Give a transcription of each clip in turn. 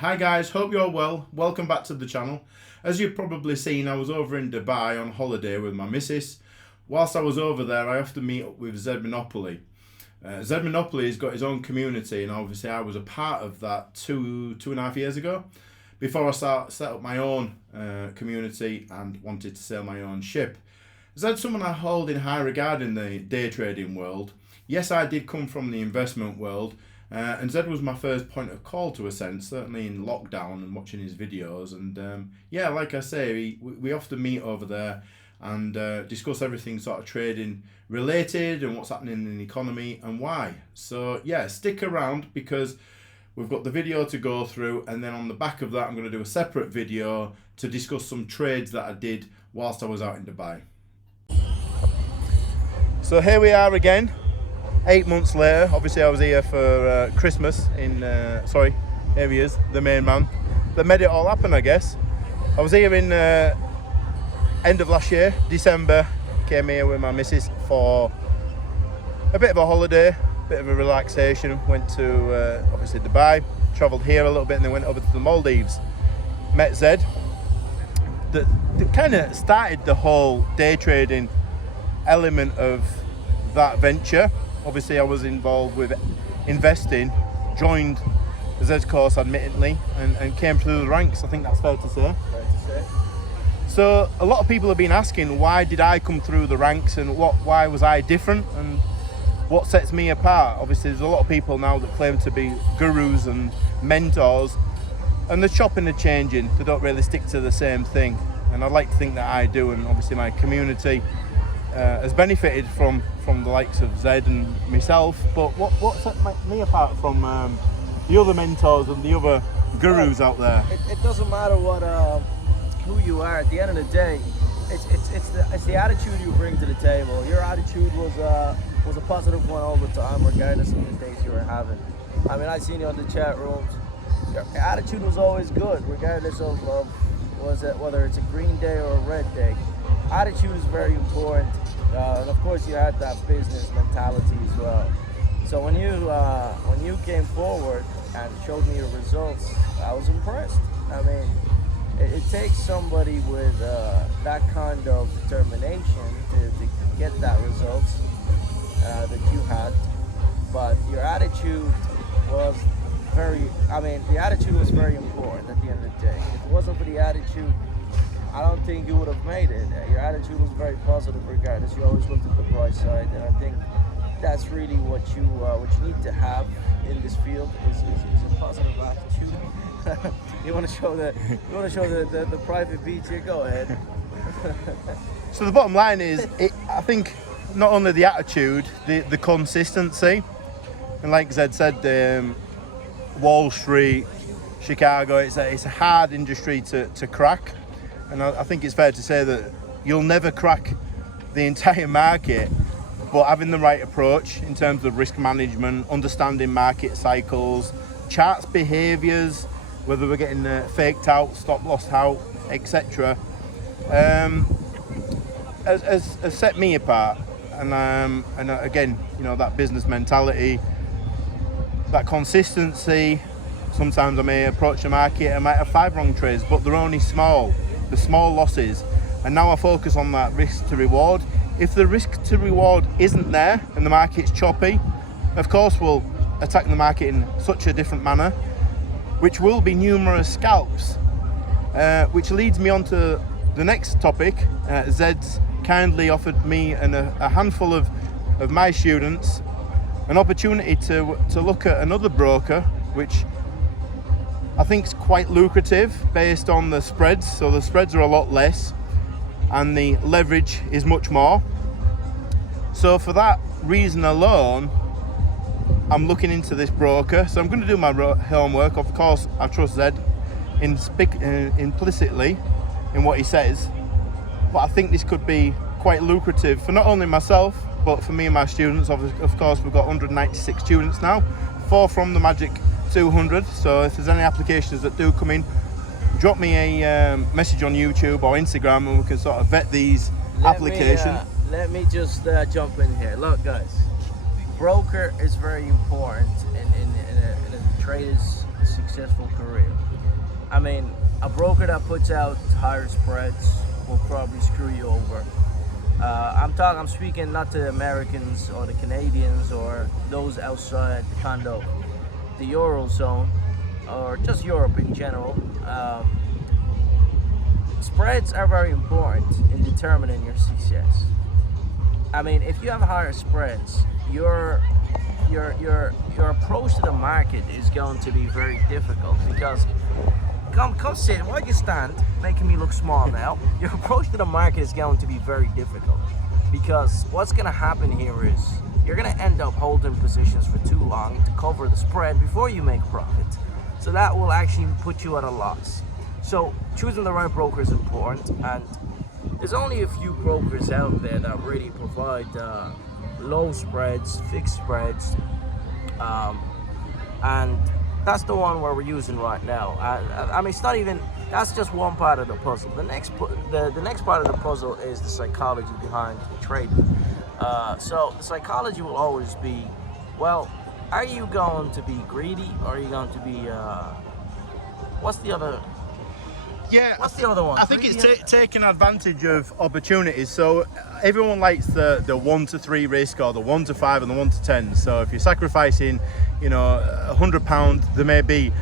Hi guys, hope you're well. Welcome back to the channel. As you've probably seen, I was over in Dubai on holiday with my missus. Whilst I was over there, I often meet up with Zed Monopoly. Zed Monopoly has got his own community, and obviously I was a part of that two and a half years ago. Before I set up my own community and wanted to sail my own ship. Zed's someone I hold in high regard in the day trading world. Yes, I did come from the investment world, and Zed was my first point of call to a sense, certainly in lockdown and watching his videos. And yeah, like I say, we often meet over there and discuss everything sort of trading related and what's happening in the economy and why. So yeah, stick around because we've got the video to go through, and then on the back of that I'm going to do a separate video to discuss some trades that I did whilst I was out in Dubai. So here we are again, 8 months later. Obviously I was here for Christmas in, sorry, here he is, the main man that made it all happen, I guess. I was here in end of last year, December, came here with my missus for a bit of a holiday, bit of a relaxation. Went to obviously Dubai, travelled here a little bit and then went over to the Maldives. Met Zed. That kind of started the whole day trading element of that venture. Obviously I was involved with investing, joined the Zeds course admittedly, and came through the ranks. I think that's fair to say. So a lot of people have been asking, why did I come through the ranks and why was I different and what sets me apart? Obviously there's a lot of people now that claim to be gurus and mentors, and the chopping and changing, they don't really stick to the same thing, and I'd like to think that I do, and obviously my community has benefited from the likes of Zed and myself. But what set me apart from the other mentors and the other gurus out there? It doesn't matter who you are. At the end of the day, it's the attitude you bring to the table. Your attitude was a positive one all the time, regardless of the days you were having. I mean, I seen you on the chat rooms. Your attitude was always good, regardless of whether it's a green day or a red day. Attitude is very important, and of course you had that business mentality as well. So when you came forward and showed me your results, I was impressed. I mean, it takes somebody with that kind of determination to get that results that you had. But your attitude was the attitude was very important at the end of the day. If it wasn't for the attitude, I don't think you would have made it. Your attitude was very positive regardless. You always looked at the bright side, and I think that's really what you need to have in this field is a positive attitude. You want to show the private beach here? Go ahead. So the bottom line is, I think not only the attitude, the consistency, and like Zed said, Wall Street, Chicago, it's a hard industry to crack. And I think it's fair to say that you'll never crack the entire market, but having the right approach in terms of risk management, understanding market cycles, charts behaviours, whether we're getting faked out, stop loss out, etc., has set me apart. And again, you know, that business mentality, that consistency. Sometimes I may approach the market, I might have 5 wrong trades, but they're only small. The small losses, and now I focus on that risk to reward. If the risk to reward isn't there and the market's choppy, of course we'll attack the market in such a different manner, which will be numerous scalps, which leads me on to the next topic. Zed's kindly offered me and a handful of my students an opportunity to look at another broker, which I think it's quite lucrative based on the spreads. So the spreads are a lot less and the leverage is much more. So for that reason alone, I'm looking into this broker. So I'm going to do my homework. Of course, I trust Zed implicitly in what he says, but I think this could be quite lucrative for not only myself, but for me and my students. Of course, we've got 196 students now, 4 from the Magic 200. So if there's any applications that do come in, drop me a message on YouTube or Instagram and we can sort of vet these applications. Let me just jump in here. Look guys, broker is very important in a trader's successful career. I mean, a broker that puts out higher spreads will probably screw you over. I'm speaking not to the Americans or the Canadians or those outside the kind of the Eurozone or just Europe in general. Spreads are very important in determining your success. I mean, if you have higher spreads, your approach to the market is going to be very difficult because come sit, why you stand, making me look small now. Your approach to the market is going to be very difficult because what's going to happen here is you're going to end up holding positions for too long to cover the spread before you make profit. So that will actually put you at a loss. So choosing the right broker is important, and there's only a few brokers out there that really provide low spreads, fixed spreads, and that's the one where we're using right now. I mean, it's not even, that's just one part of the puzzle. The next part of the puzzle is the psychology behind trading. So the psychology will always be, well, are you going to be greedy or are you going to be, what's the other one? I think it's taking advantage of opportunities. So everyone likes the 1 to 3 risk or the 1 to 5 and the 1 to 10. So if you're sacrificing, £100, there may be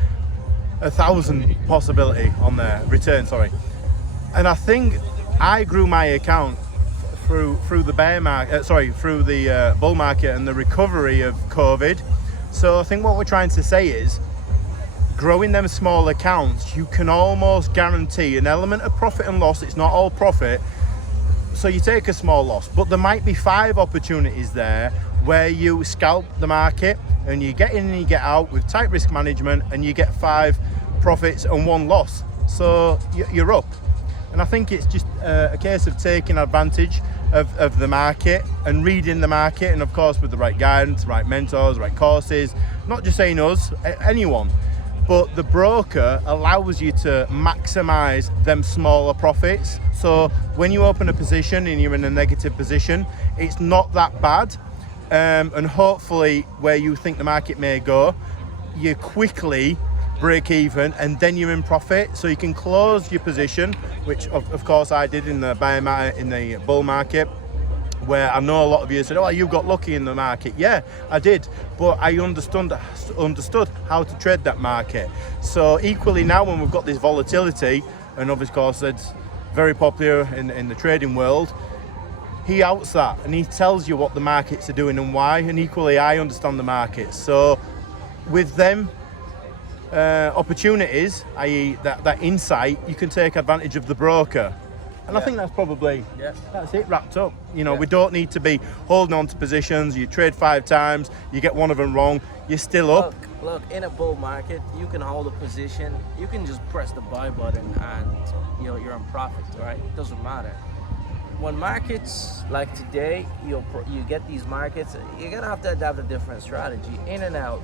1,000 possibility on their return. And I think I grew my account through the through the bull market and the recovery of COVID. So I think what we're trying to say is, growing them small accounts, you can almost guarantee an element of profit and loss. It's not all profit. So you take a small loss, but there might be 5 opportunities there where you scalp the market and you get in and you get out with tight risk management and you get 5 profits and 1 loss. So you're up. And I think it's just a case of taking advantage of the market and reading the market, and of course with the right guidance, right mentors, right courses, not just saying us, anyone. But the broker allows you to maximize them smaller profits. So when you open a position and you're in a negative position, it's not that bad. And hopefully where you think the market may go, you quickly break even and then you're in profit. So you can close your position, which of course I did in the bull market, where I know a lot of you said, oh, you got lucky in the market. Yeah, I did, but I understood how to trade that market. So equally now when we've got this volatility, and of course it's very popular in the trading world, he outs that and he tells you what the markets are doing and why, and equally I understand the markets. So with them opportunities, i.e. that insight, you can take advantage of the broker. And I think that's probably, that's it wrapped up. We don't need to be holding on to positions. You trade 5 times, you get one of them wrong, you're still up. Look, in a bull market, you can hold a position, you can just press the buy button and you're in profit, right? It doesn't matter. When markets like today, you get these markets, you're gonna have to adapt a different strategy. In and out,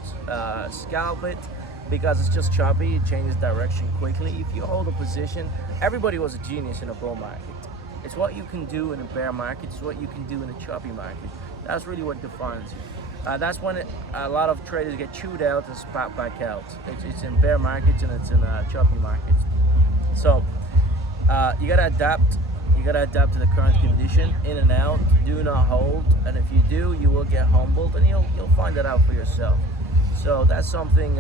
scalp it, because it's just choppy, it changes direction quickly. If you hold a position, everybody was a genius in a bull market. It's what you can do in a bear market, it's what you can do in a choppy market. That's really what defines you. That's when a lot of traders get chewed out and spat back out. It's in bear markets and it's in choppy markets. So you gotta adapt. You gotta adapt to the current condition, in and out, do not hold. And if you do, you will get humbled and you'll find that out for yourself. So that's something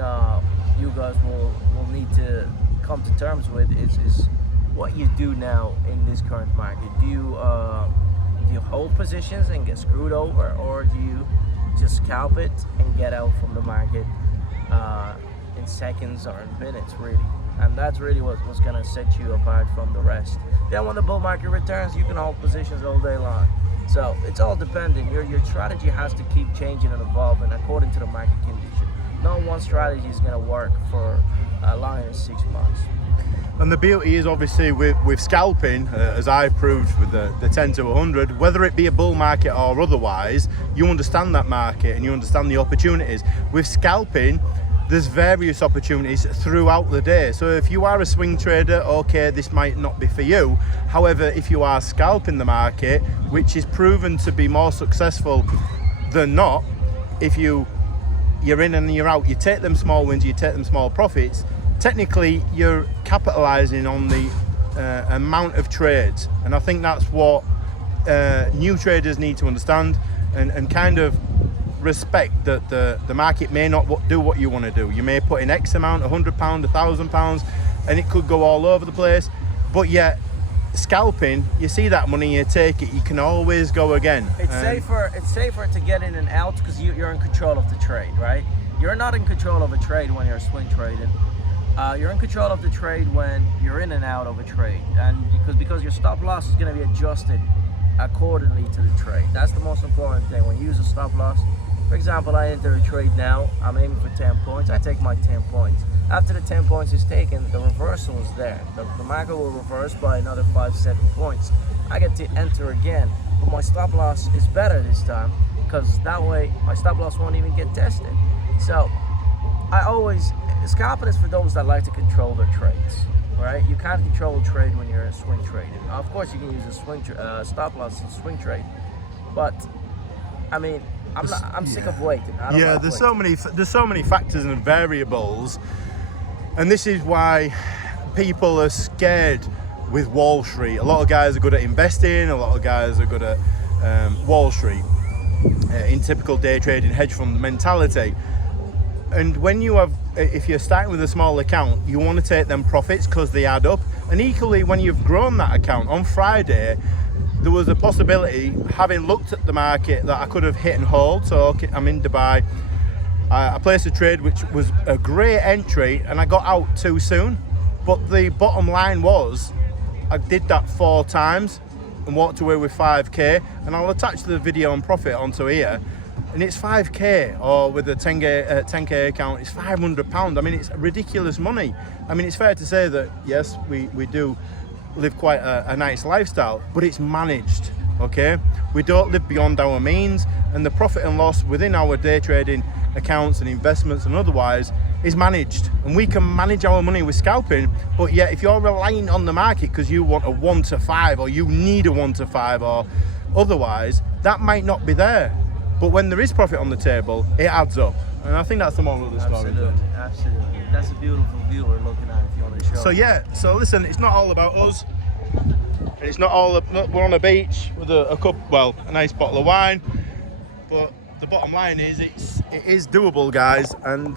you guys will need to come to terms with is what you do now in this current market. Do you hold positions and get screwed over, or do you just scalp it and get out from the market in seconds or in minutes, really? And that's really what's going to set you apart from the rest. Then when the bull market returns, you can hold positions all day long. So it's all dependent. Your strategy has to keep changing and evolving according to the market condition. No one strategy is going to work for longer than 6 months. And the beauty is obviously with scalping, as I've proved with the 10 to 100, whether it be a bull market or otherwise, you understand that market and you understand the opportunities. With scalping, there's various opportunities throughout the day. So if you are a swing trader, okay, this might not be for you. However, if you are scalping the market, which is proven to be more successful than not, if you you're in and you're out. You take them small wins, you take them small profits. Technically, you're capitalizing on the amount of trades, and I think that's what new traders need to understand and kind of respect that the market may not do what you want to do. You may put in X amount, £100, £1,000, and it could go all over the place, but yet scalping, you see that money, you take it, you can always go again. It's safer to get in and out because you're in control of the trade, right? You're not in control of a trade when you're swing trading. You're in control of the trade when you're in and out of a trade, and because your stop loss is going to be adjusted accordingly to the trade. That's the most important thing. When you use a stop loss, for example, I enter a trade now, I'm aiming for 10 points, I take my 10 points. After the 10 points is taken, the reversal is there. The market will reverse by another 5-7 points. I get to enter again, but my stop loss is better this time because that way my stop loss won't even get tested. So scalping is for those that like to control their trades, right? You can't control a trade when you're swing trading. Of course, you can use a swing stop loss in swing trade, but I mean, I'm sick of waiting. Yeah, there's so many factors and variables, and this is why people are scared with Wall Street. A lot of guys are good at investing. A lot of guys are good at Wall Street in typical day trading hedge fund mentality. And when if you're starting with a small account, you want to take them profits because they add up. And equally, when you've grown that account, on Friday, there was a possibility, having looked at the market, that I could have hit and hold. So I'm in Dubai. I placed a trade which was a great entry, and I got out too soon. But the bottom line was, I did that 4 times and walked away with 5k. And I'll attach the video on profit onto here. And it's 5k, or with a 10k account, it's £500. I mean, it's ridiculous money. I mean, it's fair to say that, yes, we do live quite a nice lifestyle, but it's managed, okay? We don't live beyond our means, and the profit and loss within our day trading accounts and investments and otherwise is managed. And we can manage our money with scalping, but yet if you're relying on the market because you want a 1 to 5, or you need a 1 to 5, or otherwise, that might not be there. But when there is profit on the table, it adds up. And I think that's the moral of the story. Absolutely. That's a beautiful view we're looking at if you want to show. So yeah, so listen, it's not all about us. It's not all, we're on a beach with a nice bottle of wine. But the bottom line is, it is doable, guys. And